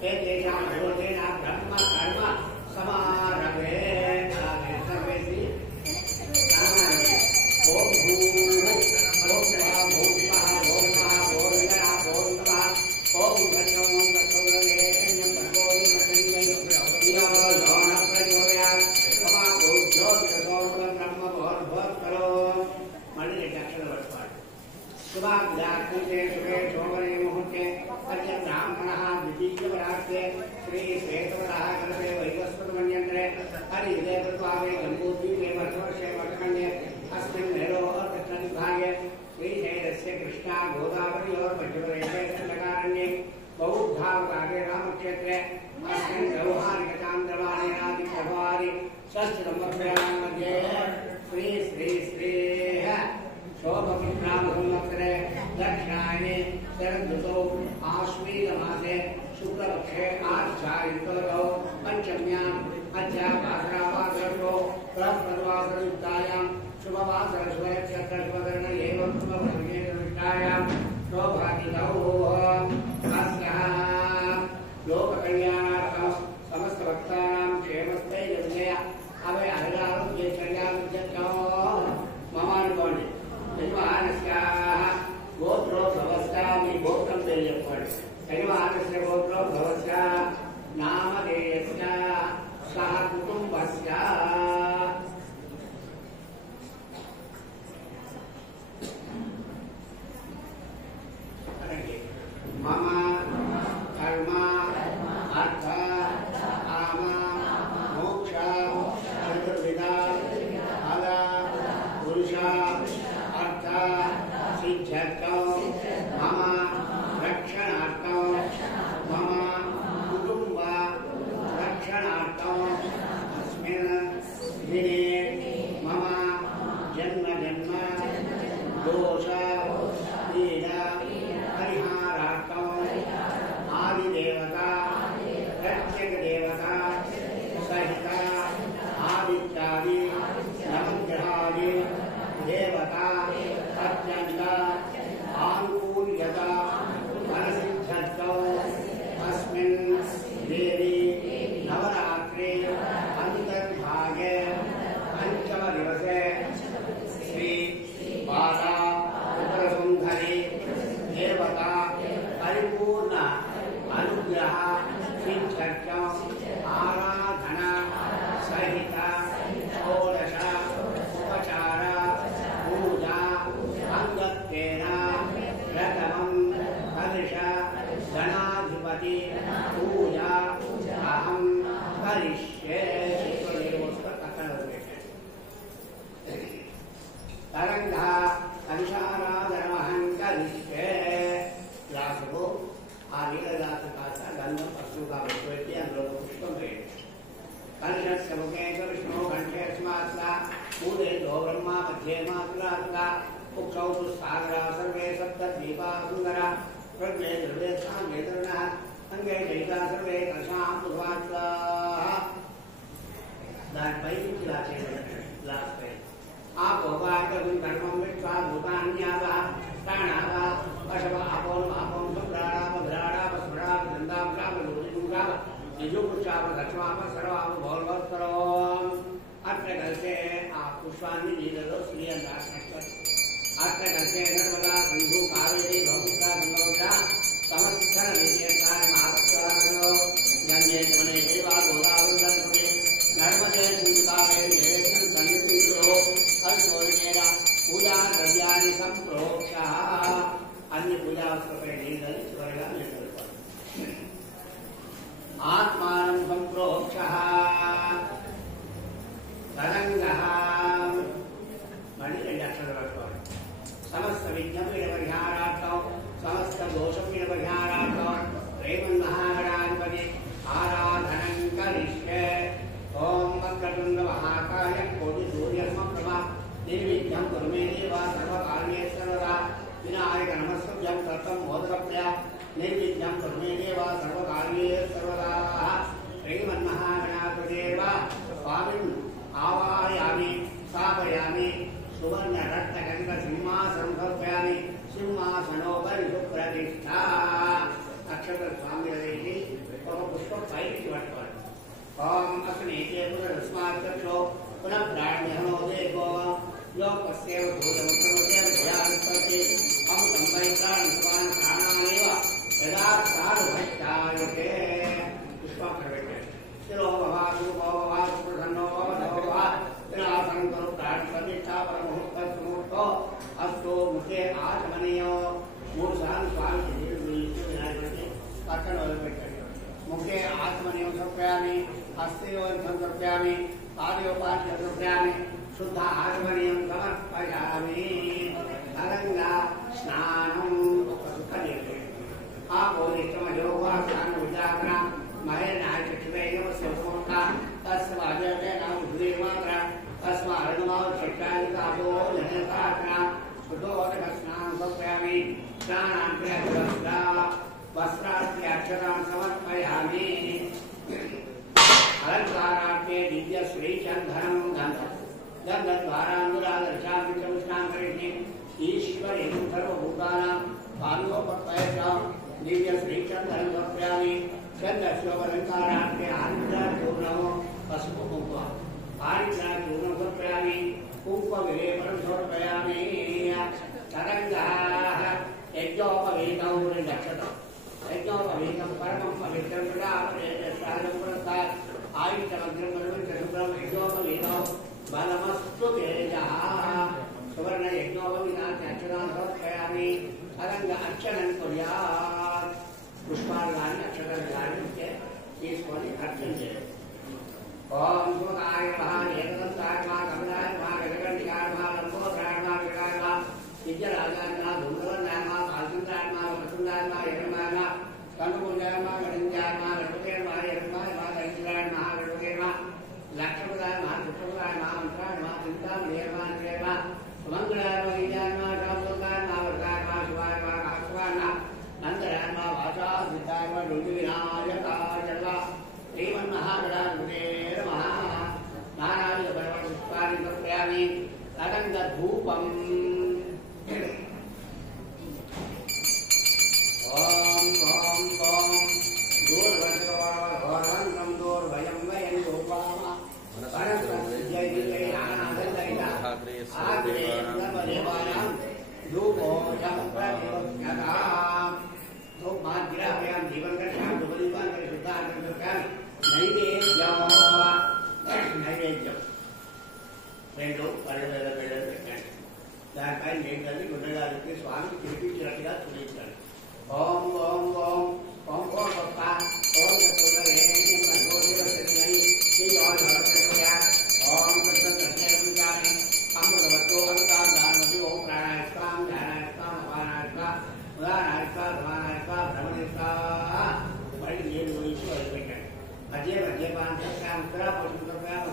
तेषां भूतेन ब्रह्म कर्म समारभे सर्वेषि ओम भूः ओम भूर्भुवः ओम भूर्भुवः ओम तमः ओम तत्सवितुर्वरेण्यं भर्गो देवस्य प्रचोदयात् समा भूभ्यो ब्रह्म भूर्भुवः मणि दक्षिण वर्षपाठ शुभाब्दात्मके शुभे शोभने मुहूर्ते अद्य ब्राह्मणः द्वितीयवरात्रे श्री श्वेतवरः कल्पे वैवस्वतमन्यन्त्रे हरिदेवत्वावे गम्भूद्वीपे वर्षवर्षे वर्षखण्डे अस्मिन् मेरोः दक्षिणविभागे श्रीशैलस्य कृष्णा गोदावर्योः मध्यप्रदेशे दण्डकारण्ये बौद्धावतारे रामक्षेत्रे अस्मिन् व्यवहारिकचान्द्रमानेनादिप्रभारि षष्ठसंवत्सराणां मध्ये श्री श्री श्रीः शोभपुत्रामसंवत्सरे दक्षिणायने शरदृतौ आश्वीजमासे शुक्लपक्षे आचार्यऋतौ पञ्चम्याम् अध्यावासरावासरतो बृहस्पतिवासरयुक्तायां शुभवासरशुभनक्षत्रशुभकर्ण एवं शुभवर्गेषुष्टायां शोभातिथौ अस्याः लोककल्याणार्थं समस्तभक्तानां क्षेमस्थैर्यविजय अभय आरोग्यैश्वर्याभिवृद्ध्यर्थं ममानुकोण्डि यजमानस्याः गोत्रोद्भवस्याः మీ గోత్రం పేరు చెప్పండి యజమానస్య గోత్రోద్భవస్య నామధేయస్య సహ కుటుంబస్య మమ కర్మ అర్థ కామ మోక్ష చతుర్విధ ఫల పురుష అర్థ సిద్ధ్యర్థం మమ రక్షణార్థం మమ కుటుంబ రక్షణార్థం అస్మిన్ దినే మమ జన్మ జన్మ దోష పీడ పరిహారార్థం ఆదిదేవత ప్రత్యేకదేవత సహిత ఆదిత్యాది నవగ్రహాది దేవత అత్యంత ఆనుకూల్యత ఫలసిద్ధ్యర్థం అస్మిన్ దేవి నవరాత్రి అంతర్భాగే పంచమ దివసే శ్రీ బాలా ఉపరసుందరి దేవత పరిపూర్ణ అనుగ్రహ సిద్ధ్యర్థం ఆరాధన సహిత షోడశ ఉపచార పూజ అంగత్వేన ప్రథమం హర్ష గణాధిపతి పూజ అహం కరిష్యే తరంగ కంసారాధనమహం కరిష్యే గ్లాసుకు ఆ నీళ్ళ గ్లాసు కాస్త గంధం పసుపుగా పెట్టి అందులో పుష్పం వేయండి కలశస్య ముఖేన విష్ణు కంఠే స్మాత్ర మూలేతో బ్రహ్మ మధ్యే మాత్రాత్ర ఉక్షౌ సాగరా సర్వే సప్త దీపా సుందర ప్రజ్ఞే ద్రవ్యే సాంగే తరుణ అంగే చైతా సర్వే కలశాం పుష్పాత్ర దానిపై ఇలా చేయబడి గ్లాస్ పై ఆపోపాకం కర్మం విశ్వా భూతాన్యావ ప్రాణావ పశవ ఆపోన ఆపోం సుప్రాణావ భ్రాణావ స్మరావ నందాం కామ దుర్జుగావ నిజుపుష్పావ దక్షమావ సర్వావ భౌల్వస్తరం అట్లా కలిసే ఆ పుష్పాన్ని నీళ్ళలో శ్రీయం రాసినట్టు అట్లా కలిసే నర్మదా సింధు కావేరి బ్రహ్మపుత్ర గంగౌజ సమస్త నదీతీర్థాన్ని మహాత్వాలలో గంగే జమనే దేవా గోదావరి నర్మదే సింధు కావేరి సన్నిధిలో అవిశోధనేన పూజా ద్రవ్యాన్ని సంప్రోక్ష అన్ని పూజా వస్తువులపై నీళ్ళని చివరిగా నిలబెడతారు ఆత్మానం సంప్రోక్ష తరంగః మళ్ళీ 2 అక్షరాలు పట్టుకోవాలి సమస్త విఘ్నపీడ పరిహారార్థం సమస్త దోషపీడ పరిహారార్థం శ్రీమన్నారాయణ समाश्रमेते पुनरस्माच्चक्षो पुनः प्राण्यहनो देवो लोकस्यैव भूतमुत्तमोदेव ध्यानस्पति अमृतं वै प्राणसमान् प्राणानेव यदा साधुभक्तायते पुष्पाकर्वेटे शिरो भवासु भवासु प्रसन्नो भवतो विनाशं करो प्राणप्रतिष्ठा परमुहूर्तसमुहूर्तो अस्तु मुखे आत्मनीयो मूर्छान् स्वामी विनायकटे पक्कन वदपेट्टाडि मुखे आत्मनीयो समर्पयामि हस्तयो समर्पयामि पादयोपाद्य समर्पयामि शुद्ध आत्मनीयं समर्पयामि तरंगा स्नानं सुखदीर्घे आपोदिष्टमयोगा स्नानविचारणा महेनाचक्षुदैवस्वसमोक्ता तस्मादेव नाम उद्रेमात्रा तस्मारणमावश्यकालिकापो जनतात्रा शुद्धोदकस्नानं समर्पयामि स्नानान्त्याक्षरा वस्त्रास्त्याक्षरां समर्पयामि अलङ्कारार्थे दिव्यश्रीचन्दनं गन्धम् गन्धद्वारानुरागर्षामित्रमुष्णान्तरिणि ईश्वरेण सर्वभूतानां भागोपत्वयः दिव्यश्रीचन्दनं समर्पयामि चन्दस्योपलङ्कारार्थे आदित्याचूर्णो पशुपो कुङ्कुमः आदित्याचूर्णं समर्पयामि कुङ्कुमविलेपनं समर्पयामि तरङ्गाः यज्ञोपवीतं गच्छतः यज्ञोपवीतं परमं पवित्रं प्रदापयेत् पुरस्तात् आयुष्यमग्रं परमं यज्ञोपवीतं बलमस्तु तेजः सुवर्ण यज्ञोपवीतान् अक्षरान् समर्पयामि तरङ्ग अर्चनं कुर्यात् पुष्पार्घानि अक्षरार्घानि తీసుకొని అర్చన చేయాలి ఓం శివాయ నమః ఏకదంతాయ నమః కమలాయ నమః గజగండికాయ నమః లంబోదరాయ నమః వికటాయ నమః విద్యరాజాయ నమః ధూమ్రవర్ణాయ నమః కాళచంద్రాయ నమః వరసుందాయ నమః యజమాయ నమః కంఠపుంజాయ నమః గణింజాయ నమః గణపతే నమః యజమాయ నమః దరిద్రాయ నమః గణపతే నమః లక్ష్మదాయ నమః దుష్టపదాయ నమః మంత్రాయ నమః చింతామణియ నమః దేవ సుమంగళాయ నమః విజయాయ నమః శాంతోదాయ నమః వరదాయ నమః శివాయ నమః కాశవాయ నమః నందరాయ నమః వాచా సిద్ధాయ నమః రుజు వినాయకాయ నమః श्रीमन्महागणाधिपते नमः नानाविधपर्वपुष्पाणि समर्पयामि तरङ्गधूपम् ॐ ॐ ॐ दूर्वशोर्वं दूर्वयं वयं रूपाम सर्वदेवानां धूपोऽयं प्रयोज्यताम् धूपमाग्राभ्यां जीवनकर्षां धूपदीपान् शुद्धान् నైవేద్యం రెండు పళ్ళ బిళ్ళలు పెట్టండి దానిపై ఏంటంటే గుండెగారికి స్వామి తినిపించినట్టుగా చూపించాడు ఓం ఓం ఓం ఓం ఓం గొప్ప ఓం ఓం కృష్ణాన్ని అమృతవత్తు అనుదాన్ని ఓం ప్రాణాయస్వాం ధ్యానాయస్వాం అపానాయస్వాం ఉదానాయస్వాం సమానాయస్వాం భ్రమణిస్వాం మళ్ళీ ఏడు గురించి వదిలిపెట్టాడు మధ్య మద్యపాన్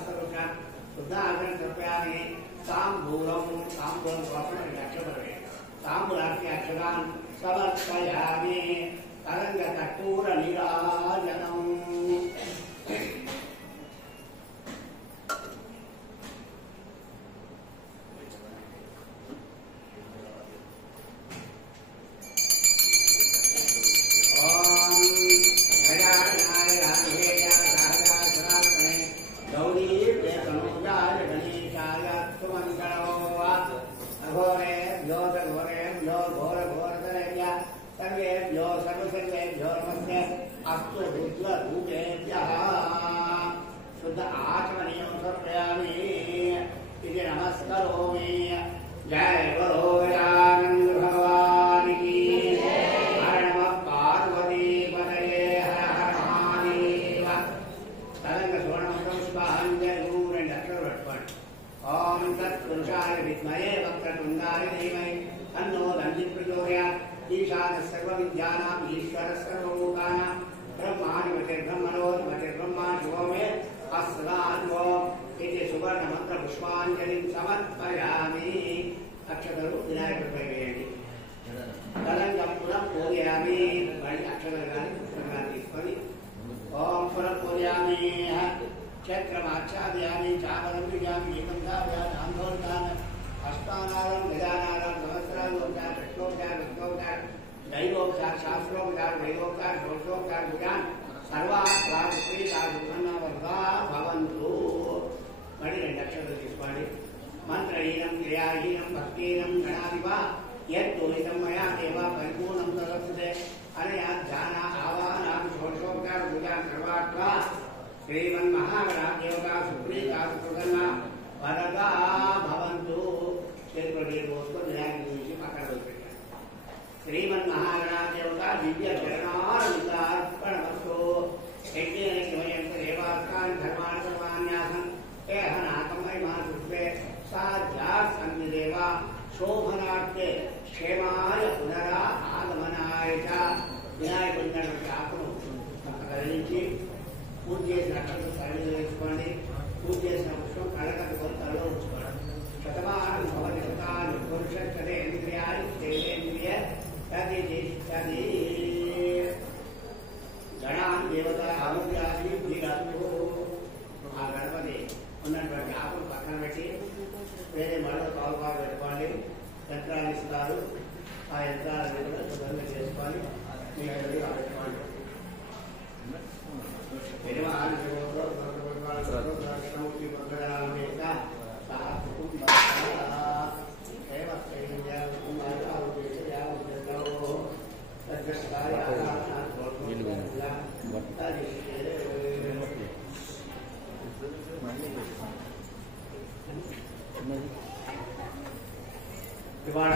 सर्वकाम शुद्धाग्रह समर्पयामि तांबूलं समर्पण अक्षरे तांबूलार्थे अक्षरान् समर्पयामि तरंग कर्पूर नीराजनम् शुद्ध आचमनीयं समर्पयामि इति नमस्करोमि जय बोलो आनंद भगवान की हर नमः पार्वती पतये हर हर महादेव तरंग स्वर्णपुष्पाञ्जलिगूरण्डक्रवर्पण ओम तत्पुरुषाय विद्महे वक्रतुण्डाय धीमहि तन्नो दन्तिः प्रचोदयात् ईशानः सर्वविद्यानाम् ईश्वरः सर्वभूतानां ब्रह्माधिपतिर्ब्रह्मणोऽधिपतिर्ब्रह्मा शिवो मे अस्सलामो इति सुवर्णमन्त्रपुष्पाञ्जलिं समर्पयामि अक्षतरु विनायकपै वेयंడి तलंगं पुनः पूजयामि मళ్ళీ अक्षतरगानि पुष्पगानि తీసుకొని ओम पुनः पूजयामि चक्रमाच्छादयामि चामरं विजामि एकं धावयामि आन्दोलनान् अष्टानारं गजानारं सहस्रारोपचार षट्कोपचार विष्णोपचार दैवोपचार शास्त्रोपचार वैदोपचार षोडशोपचार पूजान् सर्वाः प्रातःप्रीता सुखन्ना वर्गा भवन्तु सर्वात्मा श्रीमन्महागणादेवता सुप्रीता सुप्रसन्ना वरदा भवन्तु चेतुर्वेदी को न्याय पकड़ श्रीमन्महागणादेवता दिव्य चरणार्पणमस्तु देवास्तान् धर्मान् सर्वान्यासन् एहनाथमयमासुष्वे साध्यात् सन्निदेवा शोभनार्थे क्षेमाय पुनरा आगमनाय च विनायकुడికి ఆకును కలిగించి పూజ చేసిన అక్కడికి సరిగ్గా వేసుకోండి. పూజ చేసిన పుష్పం కళ్ళకట్టు కొత్తలో ఉంచుకోండి. శతమానం భవతి శతాన్ని పురుషేంద్రియాలు శైలేంద్రియ తది గణాన్ దేవత ఆరోగ్యాన్ని వీరాలు ఆ గణపతి ఉన్నటువంటి ఆకులు పక్కన పెట్టి వేరే మళ్ళీ పాలు పెట్టుకోండి. యంత్రాలు ఇస్తారు. ఆ యంత్రాలను కూడా శుభ్రంగా చేసుకోవాలి. మీకు ఎదురుగా పెట్టుకోండి. ఇవాళ